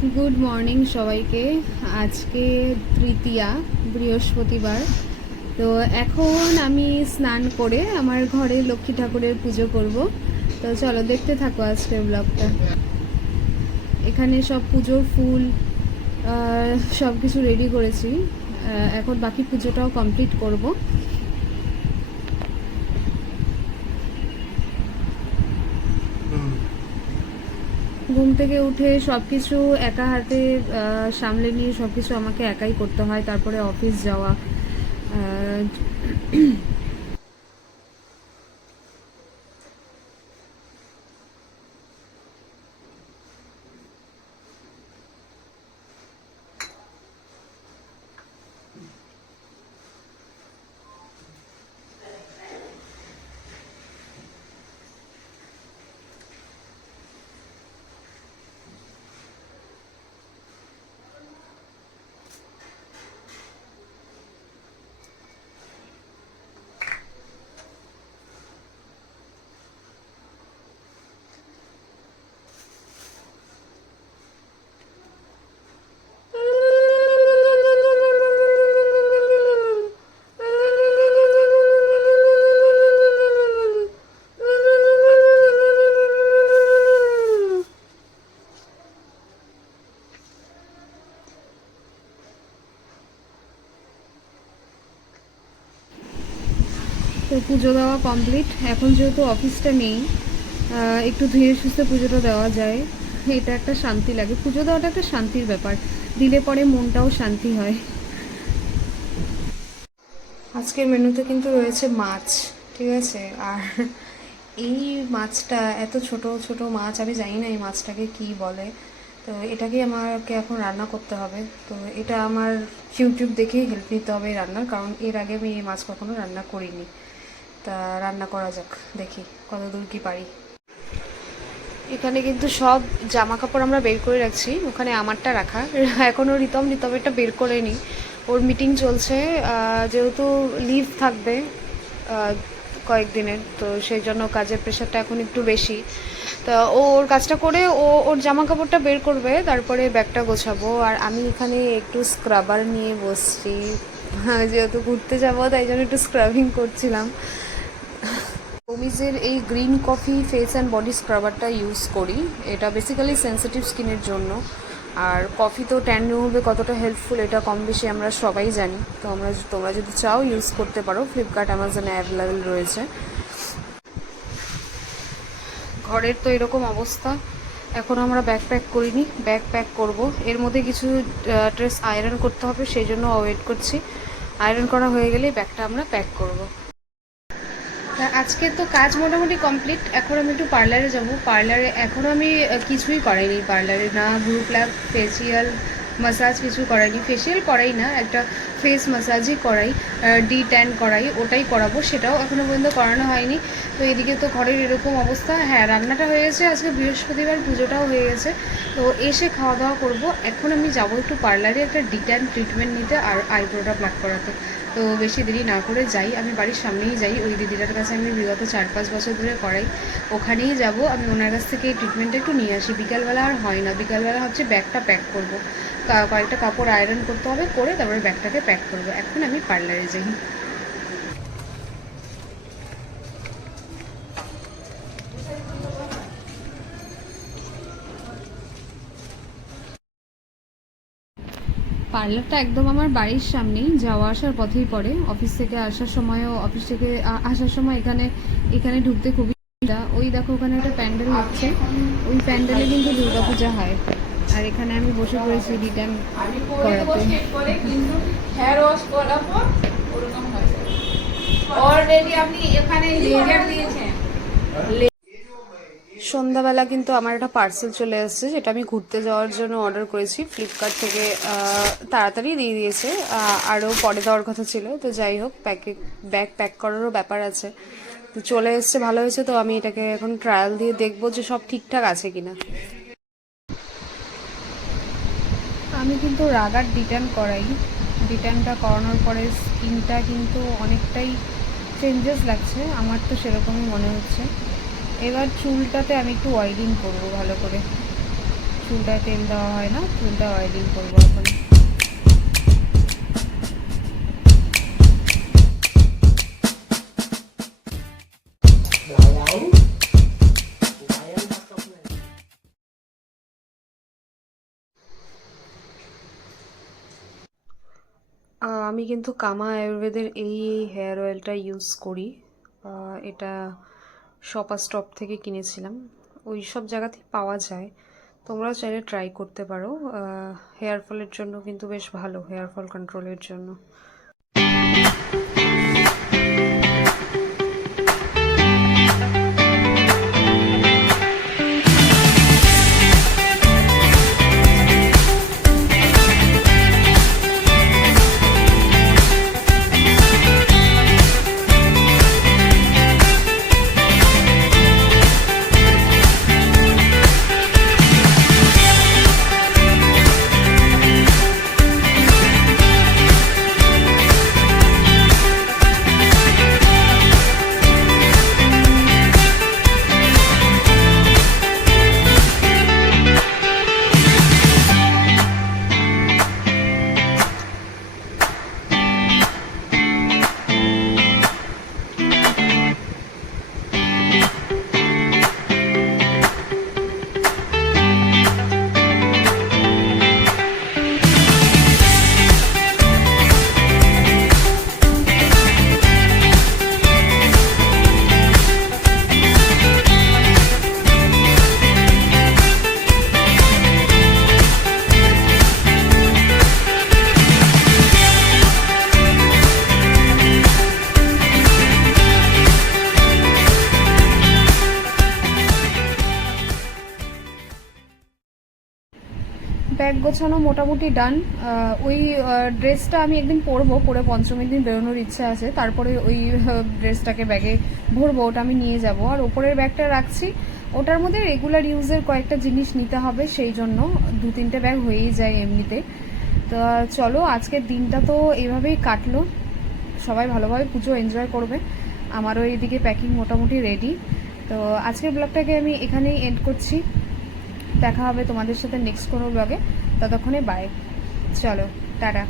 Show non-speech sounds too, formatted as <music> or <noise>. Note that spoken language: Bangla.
গুড মর্নিং সবাইকে। আজকে তৃতীয়া, বৃহস্পতিবার। তো এখন আমি স্নান করে আমার ঘরে লক্ষ্মী ঠাকুরের পুজো করব। তো চলো দেখতে থাকো আজকের ব্লগটা। এখানে সব পুজোর ফুল সব কিছু রেডি করেছি। এখন বাকি পুজোটাও কমপ্লিট করব। ঘুম থেকে উঠে সব কিছু একা হাতে সামলে নিয়ে সব কিছু আমাকে একাই করতে হয়, তারপরে অফিস যাওয়া পুজো দেওয়া কমপ্লিট এখন যেহেতু অফিসটা নেই একটু ধীরে সুস্থে পুজোটা দেওয়া যায়। এটা একটা শান্তি লাগে। পুজো দেওয়াটা একটা শান্তির ব্যাপার। দিলে পরে মনটাও শান্তি হয়। আজকের মেনুতে কিন্তু রয়েছে মাছ, ঠিক আছে? আর এই মাছটা, এত ছোট ছোট মাছ, আমি জানি না এই মাছটাকে কি বলে। তো এটাকে আমাকে এখন রান্না করতে হবে। তো এটা আমার ইউটিউব দেখেই হেল্প নিতে হবে রান্নার, কারণ এর আগে আমি এই মাছ কখনো রান্না করিনি। তা রান্না করা যাক, দেখি কত দূর কি পারি। এখানে কিন্তু সব জামা কাপড় আমরা বের করে রাখছি, ওখানে আমারটা রাখা। এখনও রিতম রিতমেরটা বের করে নিই ওর মিটিং চলছে যেহেতু লিভ থাকবে কয়েকদিনের, তো সেই জন্য কাজের প্রেশারটা এখন একটু বেশি। তা ও ওর কাজটা করে ও ওর জামা কাপড়টা বের করবে, তারপরে ব্যাগটা গোছাবো। আর আমি এখানে একটু স্ক্রাবার নিয়ে বসছি। <laughs> যেহেতু ঘুরতে যাব, তাই জন্য একটু স্ক্রাবিং করছিলাম। ওমিজের এই green coffee face and body স্ক্রাবারটা use করি। এটা বেসিক্যালি সেনসিটিভ স্কিনের জন্য। আর কফি তো ট্যান রিমুভে কতটা হেল্পফুল এটা কম বেশি আমরা সবাই জানি। তো আমরা তোমরা যদি চাও ইউজ করতে পারো। ফ্লিপকার্ট অ্যামাজনে অ্যাভেলেবেল রয়েছে। ঘরের তো এরকম অবস্থা। এখন আমরা ব্যাগ প্যাক করিনি ব্যাগ প্যাক করব। এর মধ্যে কিছু ড্রেস আয়রন করতে হবে, সেই জন্য ওয়েট করছি। আয়রন করা হয়ে গেলে ব্যাগটা আমরা প্যাক করব। তা আজকে তো কাজ মোটামুটি কমপ্লিট। এখন আমি একটু পার্লারে যাব। পার্লারে এখনও আমি কিছুই করাইনি। পার্লারে না, গ্রুপ ল্যাব, ফেসিয়াল, মাসাজ কিছু করাইনি। ফেসিয়াল করাই না, একটা ফেস মাসাজই করাই ডি ট্যান করাই, ওটাই করাবো। সেটাও এখনও পর্যন্ত করানো হয়নি। তো এদিকে তো ঘরের এরকম অবস্থা। হ্যাঁ রান্নাটা হয়ে গেছে। আজকে বৃহস্পতিবার পুজোটাও হয়ে গেছে। তো এসে খাওয়া দাওয়া করব। এখন আমি যাব একটু পার্লারে একটা ডি ট্যান ট্রিটমেন্ট নিতে আর আইব্রোটা প্লাক করাতে। তো বেশি দেরি না করে যাই। আমি বাড়ির সামনেই যাই। ওই দিদিটার কাছে আমি বিগত চার পাঁচ বছর ধরে করাই। ওখানেই যাব। আমি ওনার কাছ থেকে ট্রিটমেন্টটা একটু নিয়ে আসি। বিকালবেলা আর হয় না। বিকালবেলা হচ্ছে ব্যাগটা প্যাক করব। কয়েকটা কাপড় আয়রন করতে হবে, করে তারপরে ব্যাগটাকে প্যাক করব। এখন আমি পার্লারে যাই। পার্লারটা একদম আমার বাড়ির সামনেই যাওয়া আসার পথেই পড়ে। অফিস থেকে আসার সময়ও অফিস থেকে আসার সময় এখানে এখানে ঢুকতে খুবই। ওই দেখো ওখানে একটা প্যান্ডেল হচ্ছে। ওই প্যান্ডেলে কিন্তু দুর্গাপূজা হয়। আর এখানে আমি বসে পড়েছি রিটার্ন করাতে। করে হেয়ার ওয়াশ করার পর ওরকম যাবে অলরেডি আপনি এখানে লেজার দিয়েছেন। সন্ধ্যাবেলা কিন্তু আমার একটা পার্সেল চলে এসেছে যেটা আমি ঘুরতে যাওয়ার জন্য অর্ডার করেছি। ফ্লিপকার্ট থেকে তাড়াতাড়ি দিয়ে দিয়েছে। আরও পরে দেওয়ার কথা ছিল, তো যাই হোক প্যাকে ব্যাগ প্যাক করারও ব্যাপার আছে। তো চলে এসছে, ভালো হয়েছে, তো আমি এটাকে এখন ট্রায়াল দিয়ে দেখব যে সব ঠিকঠাক আছে কিনা। আমি কিন্তু রাগার রিটার্ন করাই। রিটার্নটা করানোর পরে স্কিনটা কিন্তু অনেকটাই চেঞ্জেস লাগছে, আমার তো সেরকমই মনে হচ্ছে। এবার চুলটাতে আমি একটু ওয়াইডিং করব ভালো করে। চুলটায় তেল দেওয়া হয় না, চুলটা অয়েলিং করব এখন। আমি কিন্তু কামা আয়ুর্বেদের এই হেয়ার অয়েলটা ইউজ করি। এটা শপার স্টপ থেকে কিনেছিলাম। ওই সব জায়গাতেই পাওয়া যায়। তোমরাও চাইলে ট্রাই করতে পারো। হেয়ার ফলের জন্য কিন্তু বেশ ভালো হেয়ার ফল কন্ট্রোলের জন্য। ব্যাগ গোছানো মোটামুটি ডান। ওই ড্রেসটা আমি একদিন পরবো, পরে পঞ্চমীর দিন বেরোনোর ইচ্ছা আছে। তারপরে ওই ড্রেসটাকে ব্যাগে ভরবো, ওটা আমি নিয়ে যাব। আর ওপরের ব্যাগটা রাখছি। ওটার মধ্যে রেগুলার ইউজের কয়েকটা জিনিস নিতে হবে, সেই জন্য দু তিনটে ব্যাগ হয়েই যায় এমনিতে। তো, চলো, আজকের দিনটা তো এইভাবেই কাটলো। সবাই ভালোভাবে পুজো এনজয় করবে। আমারও এইদিকে প্যাকিং মোটামুটি রেডি তো, আজকের ব্লগটাকে আমি এখানেই এন্ড করছি। দেখা হবে তোমাদের সাথে নেক্সট কোনো ব্লগে ততক্ষণে বাই চলো টাটা।